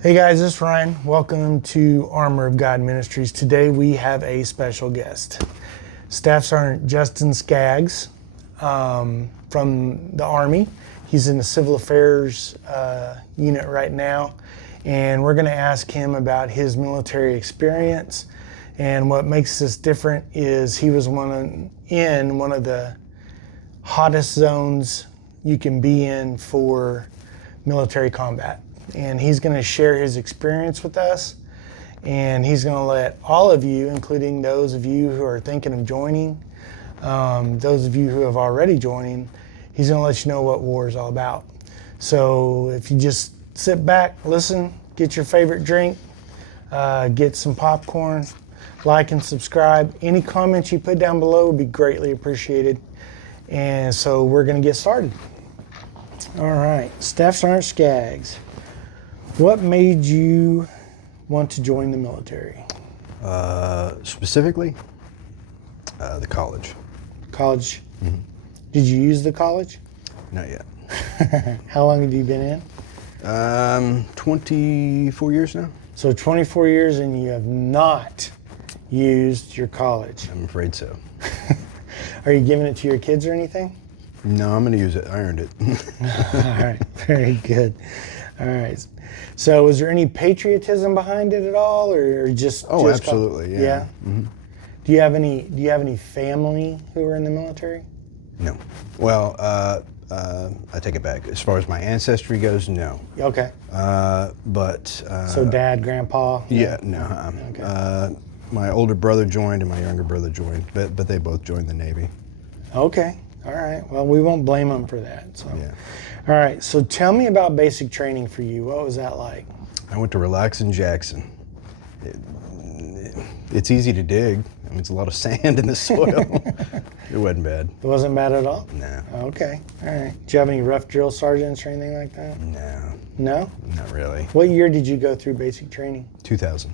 Hey guys, this is Ryan. Welcome to Armor of God Ministries. Today we have a special guest. Staff Sergeant Justin Skaggs from the Army. He's in the Civil Affairs unit right now, and we're going to ask him about his military experience. And what makes this different is he was in one of the hottest zones you can be in for military combat. And he's going to share his experience with us, and he's going to let all of you, including those of you who are thinking of joining, those of you who have already joined, he's going to let you know what war is all about. So if you just sit back, listen, get your favorite drink, get some popcorn, like and subscribe. Any comments you put down below would be greatly appreciated. And so we're going to get started. All right, Staff Sergeant Skaggs. What made you want to join the military? Specifically, the college. College? Mm-hmm. Did you use the college? Not yet. How long have you been in? 24 years now. So 24 years and you have not used your college? I'm afraid so. Are you giving it to your kids or anything? No, I'm going to use it. I earned it. All right, very good. All right. So was there any patriotism behind it at all, or just? Oh, absolutely. Yeah. Yeah. Mm-hmm. Do you have any family who were in the military? No. Well, I take it back. As far as my ancestry goes, no. Okay. But. So dad, grandpa? Yeah. No. Okay. My older brother joined and my younger brother joined, but they both joined the Navy. Okay. All right. Well, we won't blame them for that. So. Yeah. All right. So tell me about basic training for you. What was that like? I went to Relaxin' Jackson. It's easy to dig. I mean, it's a lot of sand in the soil. It wasn't bad. It wasn't bad at all? No. Okay. All right. Did you have any rough drill sergeants or anything like that? No. No? Not really. What year did you go through basic training? 2000.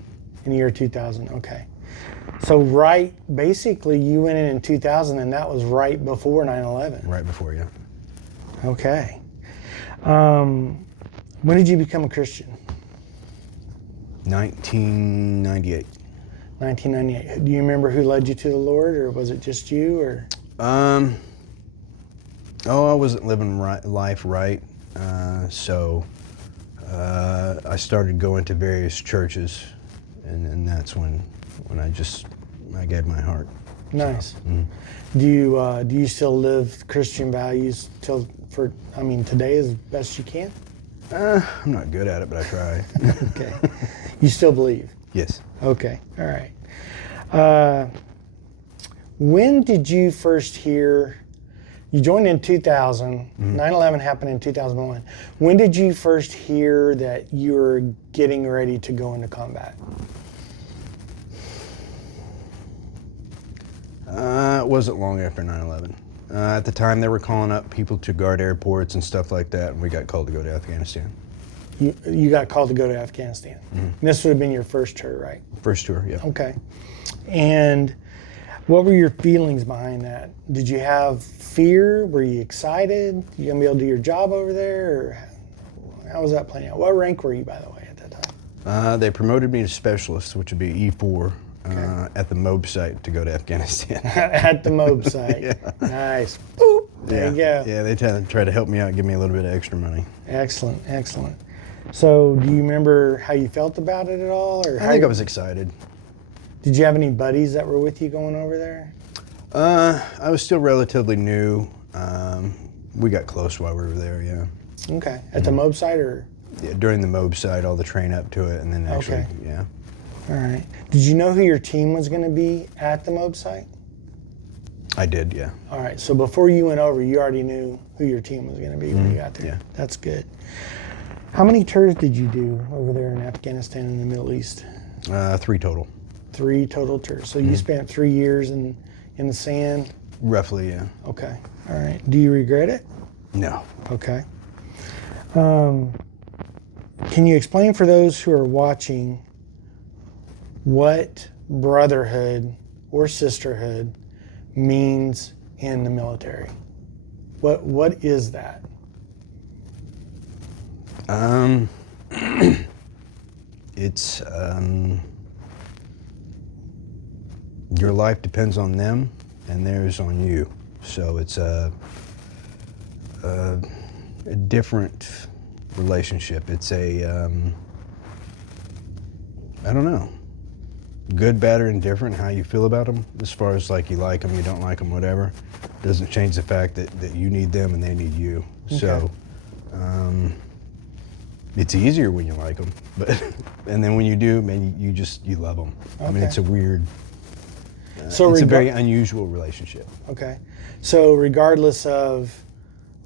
In the year 2000. Okay. So basically you went in 2000, and that was right before 9/11. Right before, yeah. Okay. When did you become a Christian? 1998. 1998. Do you remember who led you to the Lord, or was it just you, or? I wasn't living life right, so I started going to various churches, and that's when I gave my heart. Nice. So, Do you still live Christian values today as best you can? I'm not good at it, but I try. Okay. You still believe? Yes. Okay. All right. When did you first hear? You joined in 2000. Mm-hmm. 9/11 happened in 2001. When did you first hear that you were getting ready to go into combat? It wasn't long after 9/11. At the time, they were calling up people to guard airports and stuff like that, and we got called to go to Afghanistan. You got called to go to Afghanistan. Mm-hmm. This would have been your first tour, right? First tour, yeah. Okay. And what were your feelings behind that? Did you have fear? Were you excited? You gonna be able to do your job over there? Or how was that playing out? What rank were you, by the way, at that time? They promoted me to specialist, which would be E4. Okay. At the MOB site to go to Afghanistan. At the MOB site. Yeah. Nice. Boop. There you go. Yeah, they try to help me out, give me a little bit of extra money. Excellent, excellent. So, do you remember how you felt about it at all, or I think I was excited. Did you have any buddies that were with you going over there? I was still relatively new. We got close while we were there. Yeah. Okay. At the MOB site, or? Yeah, during the MOB site, all the train up to it, and then actually, okay. Yeah. All right. Did you know who your team was going to be at the MOB site? I did, yeah. All right. So before you went over, you already knew who your team was going to be when you got there. Yeah. That's good. How many tours did you do over there in Afghanistan and the Middle East? 3 total. 3 total tours. So you spent 3 years in the sand? Roughly, yeah. Okay. All right. Do you regret it? No. Okay. Can you explain for those who are watching what brotherhood or sisterhood means in the military? What is that? It's your life depends on them, and theirs on you. So it's a different relationship. It's a I don't know, good, bad, or indifferent. How you feel about them, as far as like you like them, you don't like them, whatever, doesn't change the fact that you need them and they need you. Okay. So. It's easier when you like them, but and then when you do, man, you love them. I mean, Okay. it's a weird. So it's a rega- very unusual relationship. Okay. So regardless of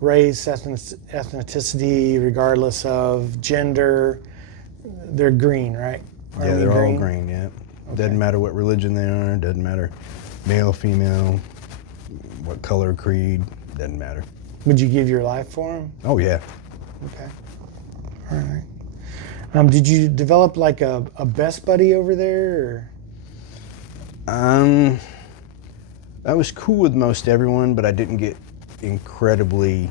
race, ethnicity, regardless of gender, they're green, right? Yeah, Army they're all green. Yeah, doesn't matter what religion they are. Doesn't matter, male, female, what color, creed. Doesn't matter. Would you give your life for them? Oh yeah. Okay. All right. Did you develop like a best buddy over there? Or? I was cool with most everyone, but I didn't get incredibly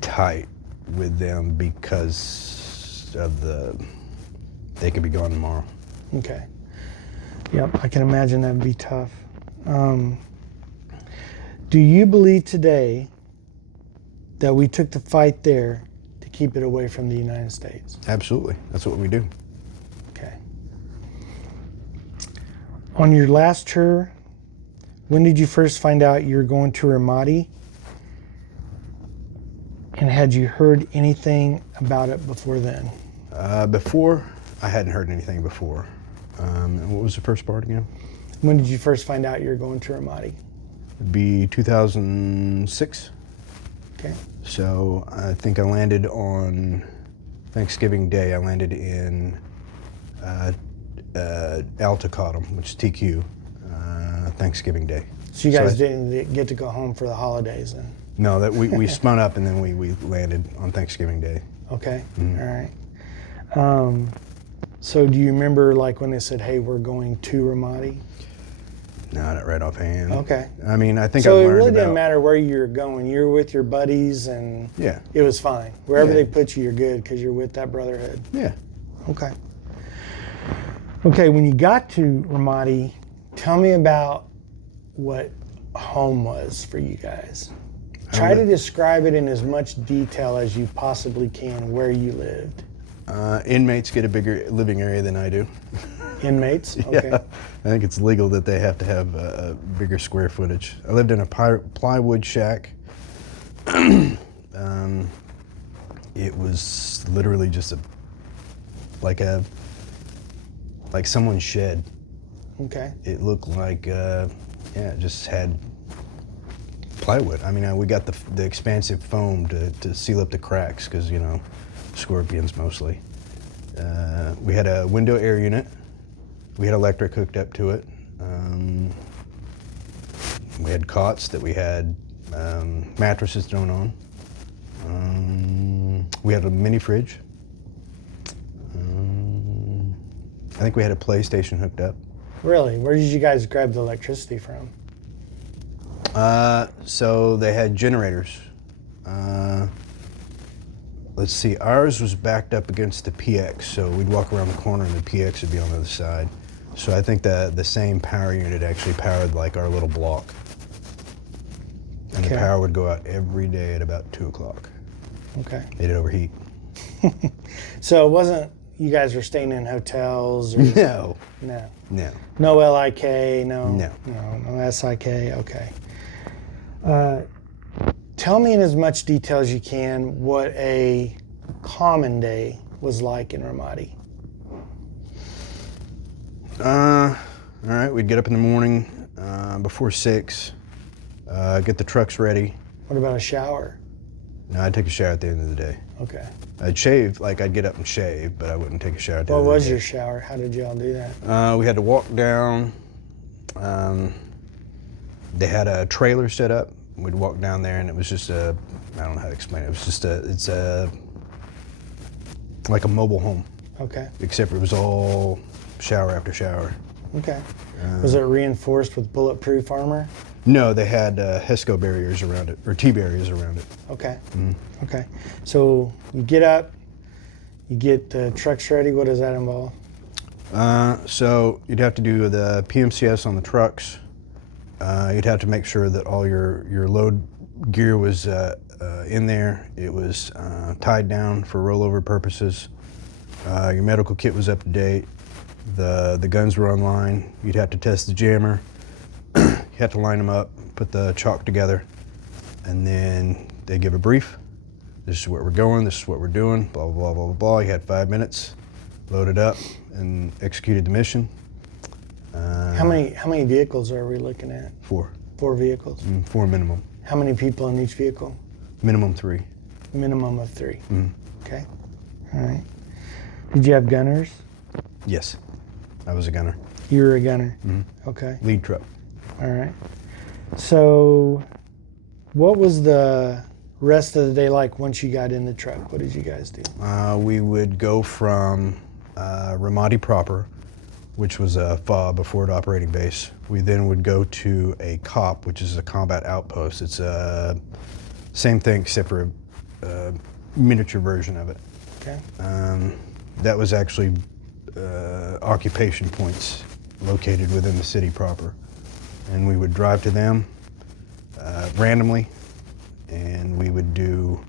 tight with them because of they could be gone tomorrow. Okay. Yep, I can imagine that'd be tough. Do you believe today that we took the fight there to keep it away from the United States? Absolutely, that's what we do. Okay. On your last tour, when did you first find out you were going to Ramadi? And had you heard anything about it before then? Before, I hadn't heard anything before. And what was the first part again? When did you first find out you were going to Ramadi? It'd be 2006. Okay. So I think I landed on Thanksgiving Day. I landed in Altacottum, which is TQ, Thanksgiving Day. So you guys didn't get to go home for the holidays then? No, that we spun up and then we landed on Thanksgiving Day. Okay, Mhm. all right. So do you remember like when they said, hey, we're going to Ramadi? No, not right offhand. Okay. I mean, I think So I it learned really about, didn't matter where you were going. You were with your buddies and Yeah, it was fine. Wherever Yeah. they put you, you're good because you're with that brotherhood. yeah. Okay. Okay, when you got to Ramadi, tell me about what home was for you guys. Try to describe it in as much detail as you possibly can where you lived. Inmates get a bigger living area than I do. Inmates? Okay. Yeah, I think it's legal that they have to have a bigger square footage. I lived in a plywood shack. It was literally just like someone's shed. Okay. It looked like it just had plywood. I mean, we got the expansive foam to seal up the cracks because scorpions mostly. We had a window air unit. We had electric hooked up to it. We had cots that we had mattresses thrown on. We had a mini fridge. I think we had a PlayStation hooked up. Really? Where did you guys grab the electricity from? So they had generators. Let's see, ours was backed up against the PX, so we'd walk around the corner and the PX would be on the other side. So I think the same power unit actually powered like our little block. And Okay. the power would go out every day at about 2 o'clock. Okay. It'd overheat. So it wasn't you guys were staying in hotels or No, no. no. No LIK, no No. no SIK, okay. Tell me in as much detail as you can what a common day was like in Ramadi. All right, we'd get up in the morning before 6, get the trucks ready. What about a shower? No, I'd take a shower at the end of the day. Okay. I'd shave, like I'd get up and shave, but I wouldn't take a shower at the What end of the was day. your shower? How did y'all do that? We had to walk down. They had a trailer set up. We'd walk down there, and it was just I don't know how to explain it. It was just like a mobile home, Okay. except it was all shower after shower. Okay. Was it reinforced with bulletproof armor? No, they had HESCO barriers around it, or T barriers around it. Okay. Okay. So you get up, You get the trucks ready. What does that involve? So you'd have to do the PMCS on the trucks. You'd have to make sure that all your load gear was in there. It was tied down for rollover purposes. Your medical kit was up to date. The guns were online. You'd have to test the jammer. You had to line them up, put the chalk together, and then they give a brief. This is where we're going, this is what we're doing, blah, blah, blah, blah, blah, blah. You had 5 minutes, loaded up, and executed the mission. How many vehicles are we looking at? 4. 4 vehicles. 4 minimum. How many people in each vehicle? Minimum 3. Minimum of 3. Mm. Okay. All right. Did you have gunners? Yes, I was a gunner. You were a gunner. Mhm. Okay. Lead truck. All right. So, what was the rest of the day like once you got in the truck? What did you guys do? We would go from Ramadi proper, which was a FOB, a forward operating base. We then would go to a COP, which is a combat outpost. It's same thing except for a miniature version of it. Okay. That was actually occupation points located within the city proper. And we would drive to them randomly, and we would do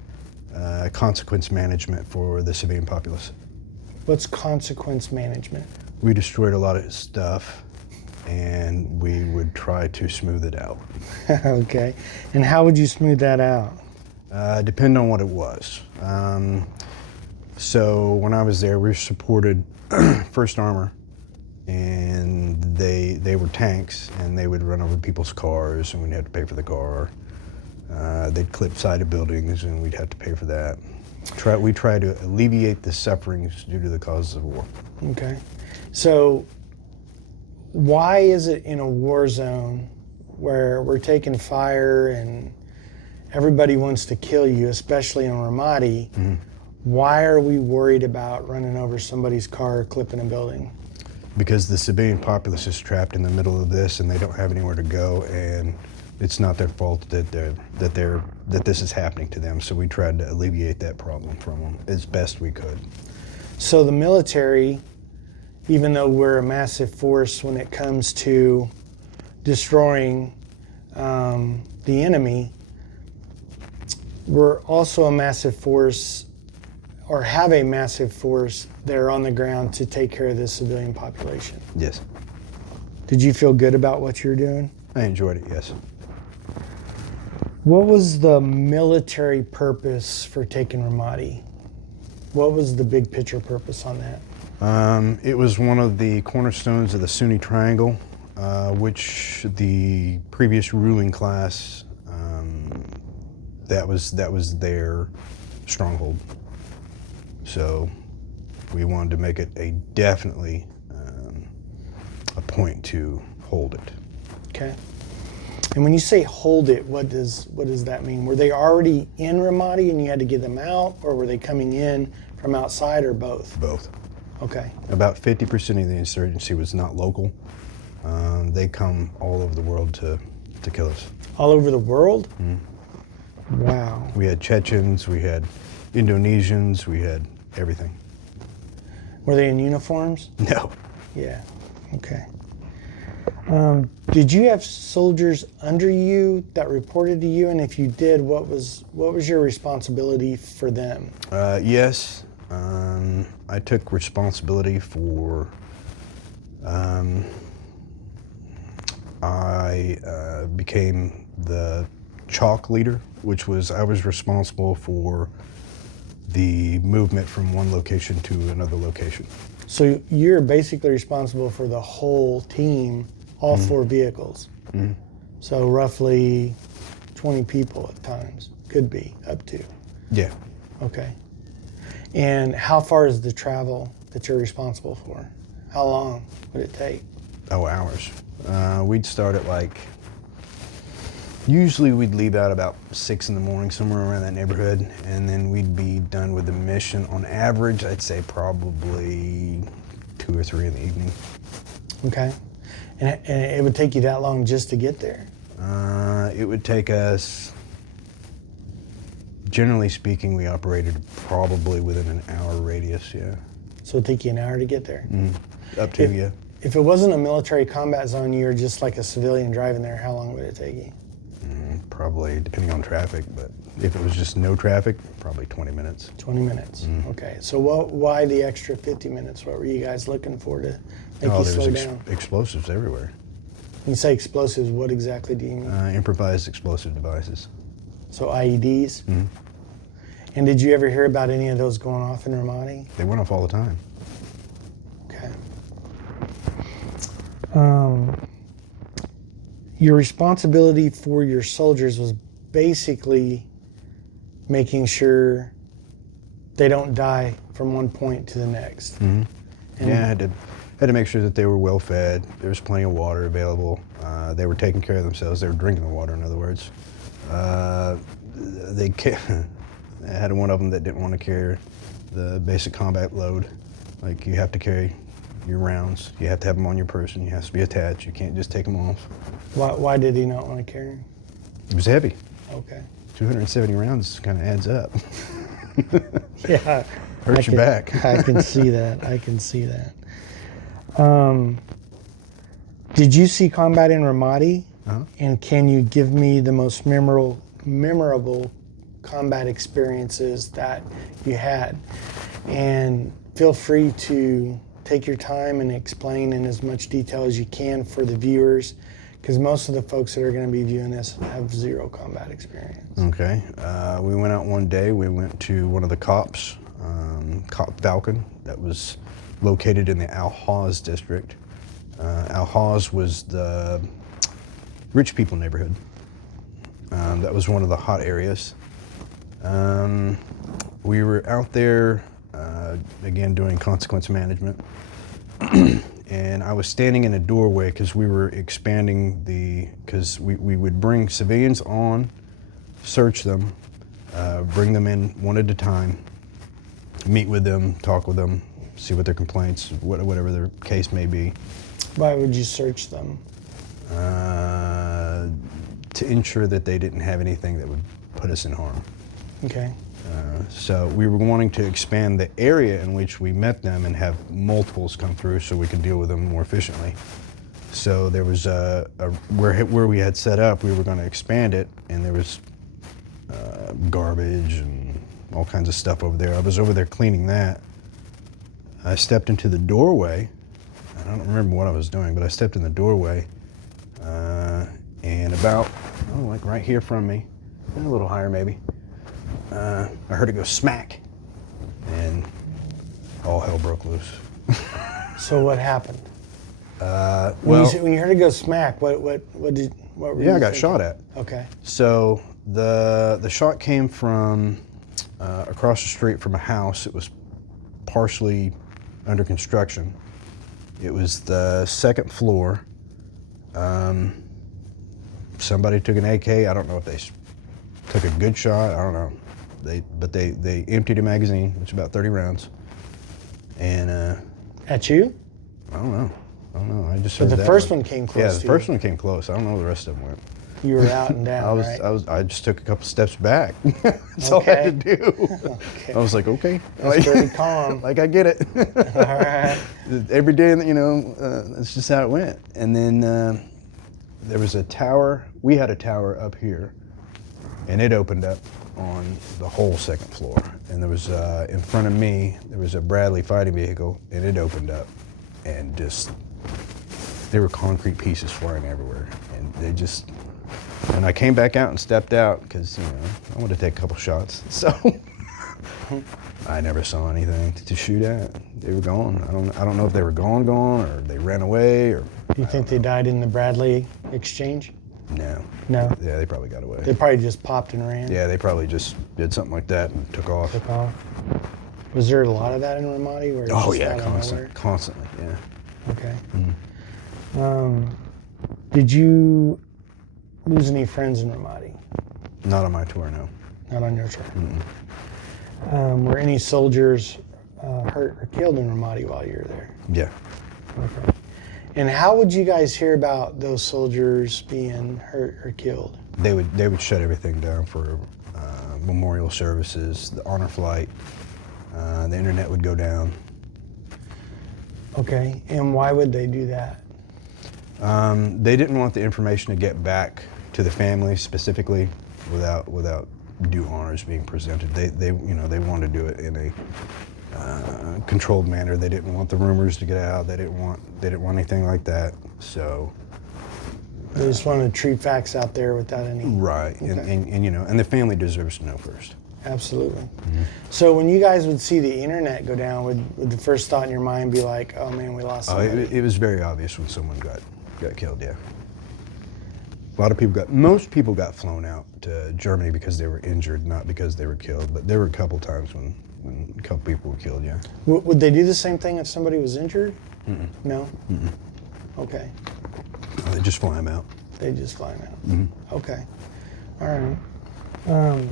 consequence management for the civilian populace. What's consequence management? We destroyed a lot of stuff, and we would try to smooth it out. Okay. And how would you smooth that out? Depend on what it was. So when I was there, we supported First Armor, and they were tanks, and they would run over people's cars, and we'd have to pay for the car. They'd clip sided buildings, and we'd have to pay for that. We try to alleviate the sufferings due to the causes of war. Okay. So, why is it in a war zone where we're taking fire and everybody wants to kill you, especially in Ramadi? Mm-hmm. Why are we worried about running over somebody's car or clipping a building? Because the civilian populace is trapped in the middle of this, and they don't have anywhere to go, and it's not their fault that this is happening to them. So we tried to alleviate that problem from them as best we could. So the military, even though we're a massive force when it comes to destroying the enemy, we're also a massive force, or have a massive force there on the ground to take care of the civilian population. Yes. Did you feel good about what you were doing? I enjoyed it, yes. What was the military purpose for taking Ramadi? What was the big picture purpose on that? It was one of the cornerstones of the Sunni Triangle, which the previous ruling class, that was their stronghold. So we wanted to make it definitely a point to hold it. Okay. And when you say hold it, what does that mean? Were they already in Ramadi and you had to get them out, or were they coming in from outside, or both? Both. Okay. About 50% of the insurgency was not local. They come all over the world to kill us. All over the world? Mm-hmm. Wow. We had Chechens, we had Indonesians, we had everything. Were they in uniforms? No. Yeah. Okay. Did you have soldiers under you that reported to you? And if you did, what was your responsibility for them? Yes. I took responsibility for, I became the chalk leader, which was, I was responsible for the movement from one location to another location. So you're basically responsible for the whole team, all Mm-hmm. 4 vehicles. Mm-hmm. So roughly 20 people at times, could be up to. Yeah. Okay. And how far is the travel that you're responsible for? How long would it take? Oh, hours. We'd start at usually we'd leave out about 6 in the morning, somewhere around that neighborhood, and then we'd be done with the mission. On average, I'd say probably 2 or 3 in the evening. Okay. And it would take you that long just to get there? It would take us Generally speaking, we operated probably within an hour radius, yeah. So it'd take you an hour to get there? Up to, yeah. If it wasn't a military combat zone, you were just like a civilian driving there, how long would it take you? Probably, depending on traffic, but if it was just no traffic, probably 20 minutes. 20 minutes, okay. So why the extra 50 minutes? What were you guys looking for to make you slow down? Explosives everywhere. When you say explosives, what exactly do you mean? Improvised explosive devices. So IEDs? And did you ever hear about any of those going off in Ramadi? They went off all the time. Okay. Your responsibility for your soldiers was basically making sure they don't die from one point to the next. Yeah, I had to make sure that they were well fed. There was plenty of water available. They were taking care of themselves. They were drinking the water, in other words. I had one of them that didn't want to carry the basic combat load. Like, you have to carry your rounds. You have to have them on your person. You have to be attached. You can't just take them off. Why did he not want to carry them? It was heavy. Okay. 270 rounds kind of adds up. Yeah. Hurts your back. I can see that. I can see that. Did you see combat in Ramadi? And can you give me the most memorable combat experiences that you had? And feel free to take your time and explain in as much detail as you can for the viewers, because most of the folks that are going to be viewing this have zero combat experience. Okay. We went out one day. We went to one of the COPs, COP Falcon, that was located in the Al-Haz district. Al-Haz was the rich people neighborhood. That was one of the hot areas. We were out there, again, doing consequence management. And I was standing in a doorway because we were expanding because we would bring civilians on, search them, bring them in one at a time, meet with them, talk with them, see what their complaints, whatever their case may be. Why would you search them? To ensure that they didn't have anything that would put us in harm. Okay. So we were wanting to expand the area in which we met them and have multiples come through so we could deal with them more efficiently. So there was where we had set up, we were going to expand it, and there was garbage and all kinds of stuff over there. I was over there cleaning that. I stepped into the doorway. I don't remember what I was doing, but I stepped in the doorway, and about, like right here from me, a little higher maybe, I heard it go smack, and all hell broke loose. So what happened? When you heard it go smack, what were you I got shot at. Okay. So the shot came from across the street from a house. It was partially under construction. It was the second floor. Somebody took an AK. I don't know if they took a good shot. I don't know. They emptied a magazine, which is about 30 rounds. And At you? I don't know. I just But heard the that first one came close. Yeah, to the first you. one came close. I don't know where the rest of them went. You were out and down, right? I just took a couple steps back. That's all I had to do. Okay. I was like, okay. That's pretty calm. Like, I get it. All right. Every day, that's just how it went. And then there was a tower. We had a tower up here, and it opened up on the whole second floor. And there was, in front of me, there was a Bradley fighting vehicle, and it opened up, and there were concrete pieces flying everywhere. And and I came back out and stepped out because, I wanted to take a couple shots. So I never saw anything to shoot at. They were gone. I don't know if they were gone, or they ran away, or. Do you think they died in the Bradley exchange? No. No? Yeah, they probably got away. They probably just popped and ran? Yeah, they probably just did something like that and took off. Took off? Was there a lot of that in Ramadi? Where Oh yeah, constantly, yeah. Okay. Did you lose any friends in Ramadi? Not on my tour, no. Not on your tour? Were any soldiers hurt or killed in Ramadi while you were there? Yeah. Okay. And how would you guys hear about those soldiers being hurt or killed? They would shut everything down for memorial services, the honor flight. The internet would go down. Okay, and why would they do that? They didn't want the information to get back to the family specifically without due honors being presented. They wanted to do it in a controlled manner. They didn't want the rumors to get out. They didn't want anything like that. So They just want to treat facts out there without any. right, Okay. and the family deserves to know first. Absolutely. So when you guys would see the internet go down, would the first thought in your mind be like, "Oh man, we lost somebody"? It was very obvious when someone got killed. Yeah. A lot of people most people got flown out to Germany because they were injured, not because they were killed. But there were a couple times when a couple people were killed. Yeah. Would they do the same thing if somebody was injured? Mm-mm. No. Mm-mm. Okay. They just fly them out. They just fly them out. Mm-hmm. Okay. All right.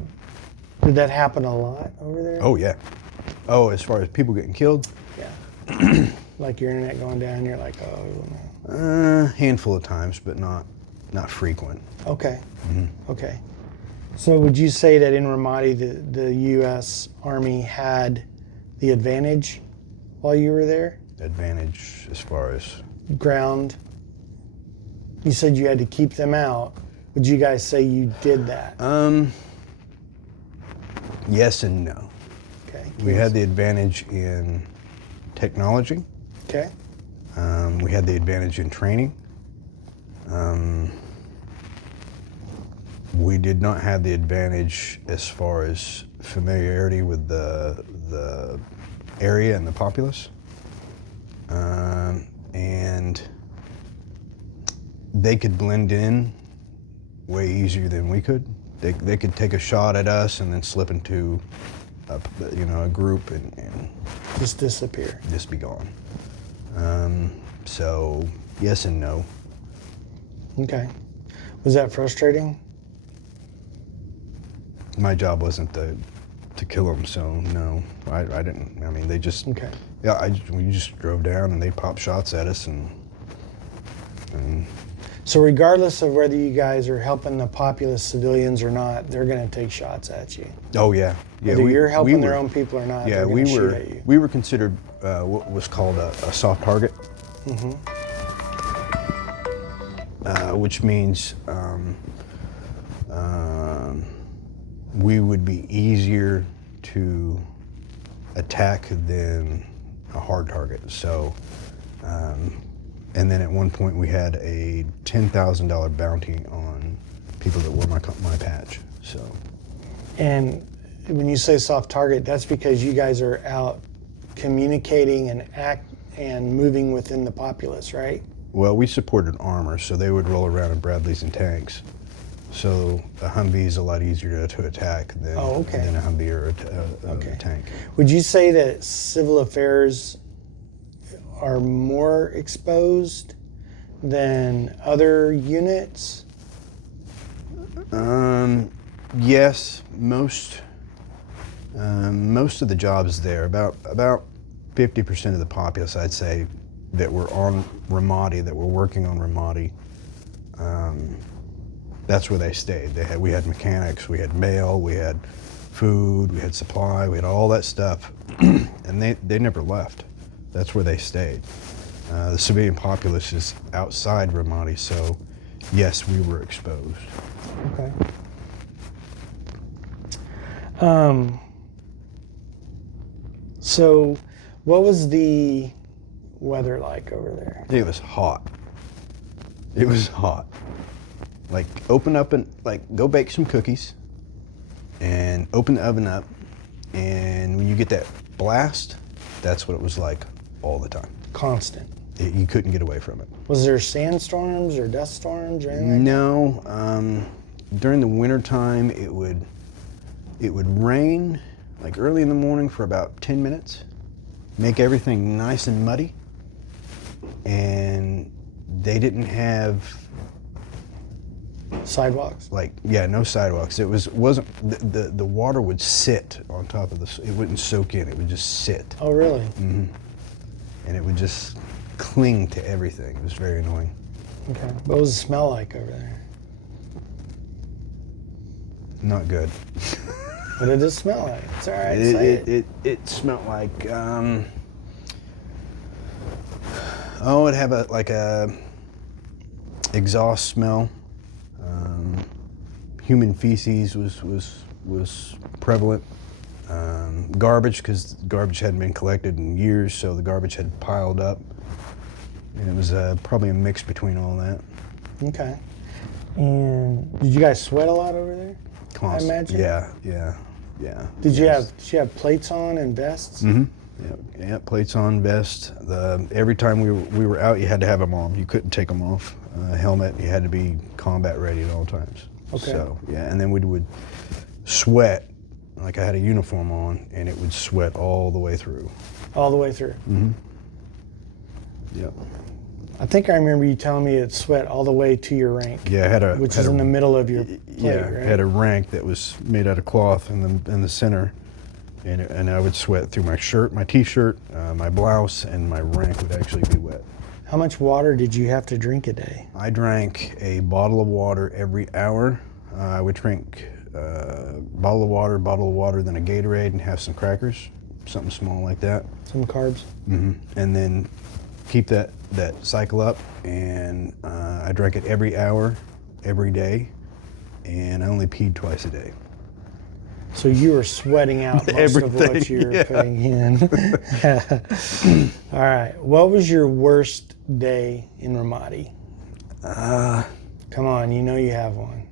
Did that happen a lot over there? Oh yeah. Oh, as far as people getting killed, Yeah. Like your internet going down, you're like, oh no. handful of times, but not frequent. Okay. Mm-hmm. Okay. So would you say that in Ramadi the U.S. Army had the advantage while you were there? Advantage as far as Ground. You said you had to keep them out. Would you guys say you did that? yes and no. Okay. We had the advantage in technology. Okay. We had the advantage in training. We did not have the advantage as far as familiarity with the area and the populace. And they could blend in way easier than we could. They could take a shot at us and then slip into a group and Just disappear. just be gone. So yes and no. Okay. Was that frustrating? My job wasn't to kill them, so no, I didn't. I mean, they just Okay. yeah. We just drove down and they popped shots at us and So regardless of whether you guys are helping the populous civilians or not, they're going to take shots at you. oh yeah, yeah. Whether you're helping their were- own people or not, Yeah, they're going we to shoot were at you. we were considered what was called a soft target, which means we would be easier to attack than a hard target. So, and then at one point we had a $10,000 bounty on people that wore my patch. So, And when you say soft target, that's because you guys are out communicating and moving within the populace, right? well, we supported armor, so they would roll around in Bradleys and tanks. So a Humvee is a lot easier to attack than, Oh, okay. than a Humvee or a Okay. tank. Would you say that civil affairs are more exposed than other units? Yes, most of the jobs there, about 50% of the populace, I'd say, that were on Ramadi, that were working on Ramadi, that's where they stayed. We had mechanics, we had mail, we had food, we had supply, we had all that stuff, and they never left. That's where they stayed. The civilian populace is outside Ramadi, so yes, we were exposed. Okay. So what was the weather like over there? It was hot. It was hot. Like, open up and, like, go bake some cookies and open the oven up, and when you get that blast, that's what it was like all the time. Constant. You couldn't get away from it. Was there sandstorms or dust storms or anything? No, during the winter time, it would rain, like early in the morning for about 10 minutes, make everything nice and muddy, and they didn't have Sidewalks? no sidewalks. Wasn't the water would sit on top of it wouldn't soak in, it would just sit. Oh, really? And it would just cling to everything. It was very annoying. Okay. What was the smell like over there? Not good. What did it smell like? It's all right. It, Say it, it, it smelled like, oh, it had a exhaust smell. Human feces was prevalent. Garbage, because garbage hadn't been collected in years, so the garbage had piled up. And it was probably a mix between all that. Okay. And did you guys sweat a lot over there? I imagine. Yeah. Did you have plates on and vests? Mm-hmm. Yeah, plates on, vest. Every time we were out, you had to have them on. You couldn't take them off. Helmet, you had to be combat ready at all times. Okay. So, yeah, and then we would sweat. Like I had a uniform on, and it would sweat all the way through. All the way through? Mm-hmm. Yep. I think I remember you telling me it sweat all the way to your rank. Yeah, I had a... Which is in the middle of your plate, right? I had a rank that was made out of cloth in the center, and I would sweat through my shirt, my t-shirt, my blouse, and my rank would actually be wet. How much water did you have to drink a day? I drank a bottle of water every hour. I would drink bottle of water, then a Gatorade, and have some crackers, something small like that. Some carbs? Mm-hmm. And then keep that cycle up, and I drank it every hour, every day, and I only peed twice a day. So you were sweating out most of what you were putting in. All right. What was your worst day in Ramadi? Come on, you know you have one.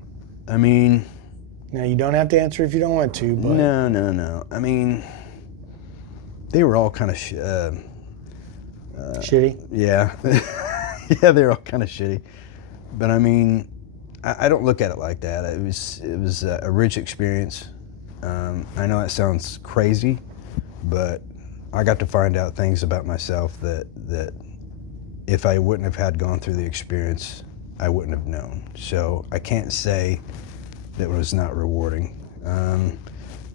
I mean... Now, you don't have to answer if you don't want to, but... No. I mean, they were all kind of... shitty? Yeah. Yeah, they were all kind of shitty. But I mean, I don't look at it like that. It was a rich experience. I know that sounds crazy, but I got to find out things about myself that if I wouldn't have had gone through the experience, I wouldn't have known. So I can't say that it was not rewarding.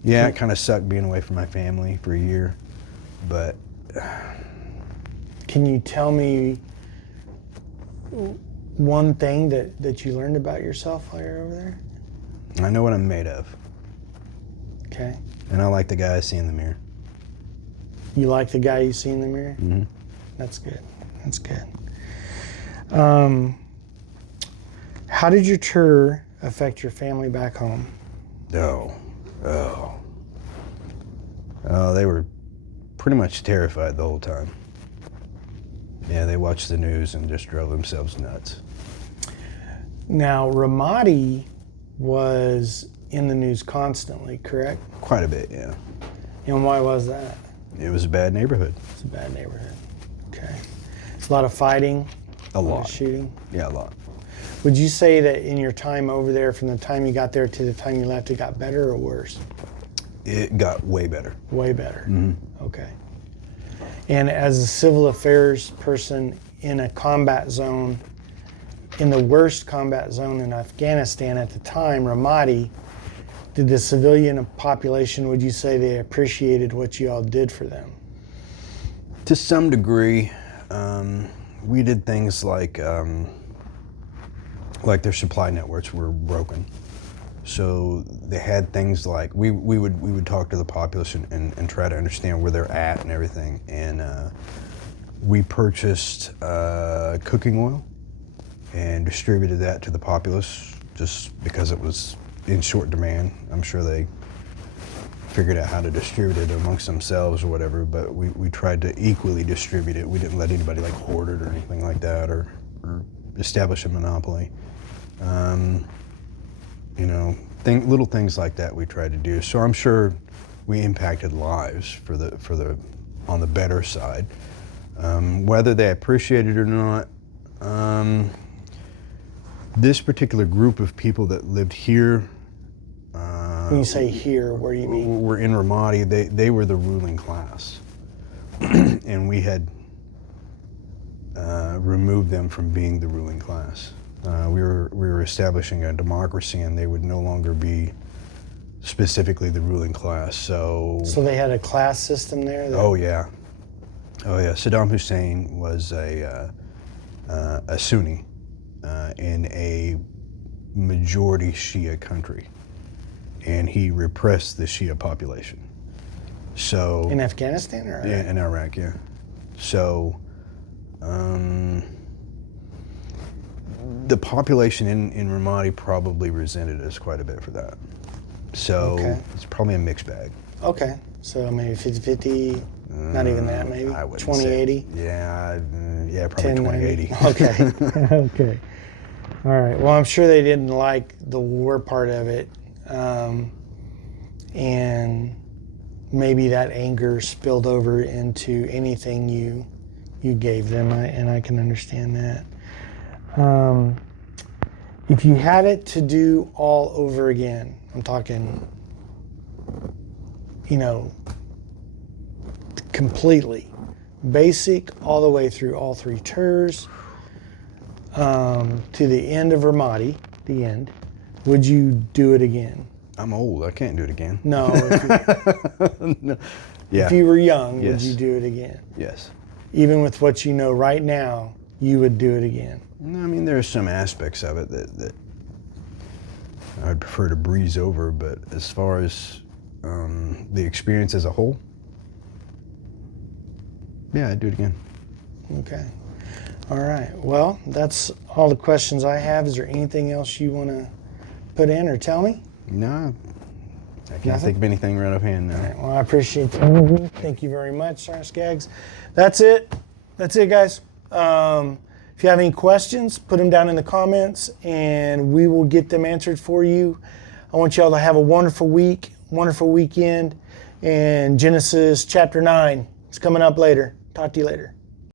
Yeah, it kind of sucked being away from my family for a year, but... Can you tell me one thing that you learned about yourself while you're over there? I know what I'm made of. Okay. And I like the guy I see in the mirror. You like the guy you see in the mirror? Mm-hmm. That's good. That's good. How did your tour affect your family back home? Oh, they were pretty much terrified the whole time. Yeah, they watched the news and just drove themselves nuts. Now, Ramadi was in the news constantly, correct? Quite a bit, yeah. And why was that? It was a bad neighborhood. It's a bad neighborhood. Okay. A lot of fighting? A lot. Of shooting? Yeah, a lot. Would you say that in your time over there, from the time you got there to the time you left, it got better or worse? It got way better. Way better. Mm-hmm. Okay. And as a civil affairs person in a combat zone, in the worst combat zone in Afghanistan at the time, Ramadi, did the civilian population, would you say they appreciated what you all did for them? To some degree, we did things like their supply networks were broken. So they had things like, we would talk to the populace and try to understand where they're at and everything. And we purchased cooking oil and distributed that to the populace just because it was in short demand. I'm sure they figured out how to distribute it amongst themselves or whatever, but we tried to equally distribute it. We didn't let anybody like hoard it or anything like that or establish a monopoly. You know, little things like that we tried to do. So I'm sure we impacted lives on the better side. Whether they appreciate it or not, this particular group of people that lived here. When you say here, where do you mean? We're in Ramadi. They were the ruling class, and we had removed them from being the ruling class. We were establishing a democracy, and they would no longer be specifically the ruling class. So they had a class system there? Oh yeah. Saddam Hussein was a Sunni in a majority Shia country, and he repressed the Shia population. So In Afghanistan or yeah, in Iraq, yeah. So the population in Ramadi probably resented us quite a bit for that. So Okay. it's probably a mixed bag. Okay, so maybe 50-50, not even that, maybe I wouldn't say. 20-80. Yeah, probably 10-90. 2080. Okay. Okay. All right. Well, I'm sure they didn't like the war part of it, and maybe that anger spilled over into anything you gave them, and I can understand that. If you had it to do all over again, I'm talking, completely basic all the way through all 3 tours, to the end of Ramadi, the end, would you do it again? I'm old. I can't do it again. No. No. Yeah. If you were young, would Yes. you do it again? Yes. Even with what you know right now, you would do it again. No, I mean, there are some aspects of it that I'd prefer to breeze over, but as far as the experience as a whole, yeah, I'd do it again. Okay. All right. Well, that's all the questions I have. Is there anything else you want to put in or tell me? No, I can't Nothing? think of anything right offhand now. All right. Well, I appreciate you. Thank you very much, Sergeant Skaggs. That's it. That's it, guys. If you have any questions, put them down in the comments, and we will get them answered for you. I want y'all to have a wonderful week, wonderful weekend, and Genesis chapter 9 is coming up later. Talk to you later.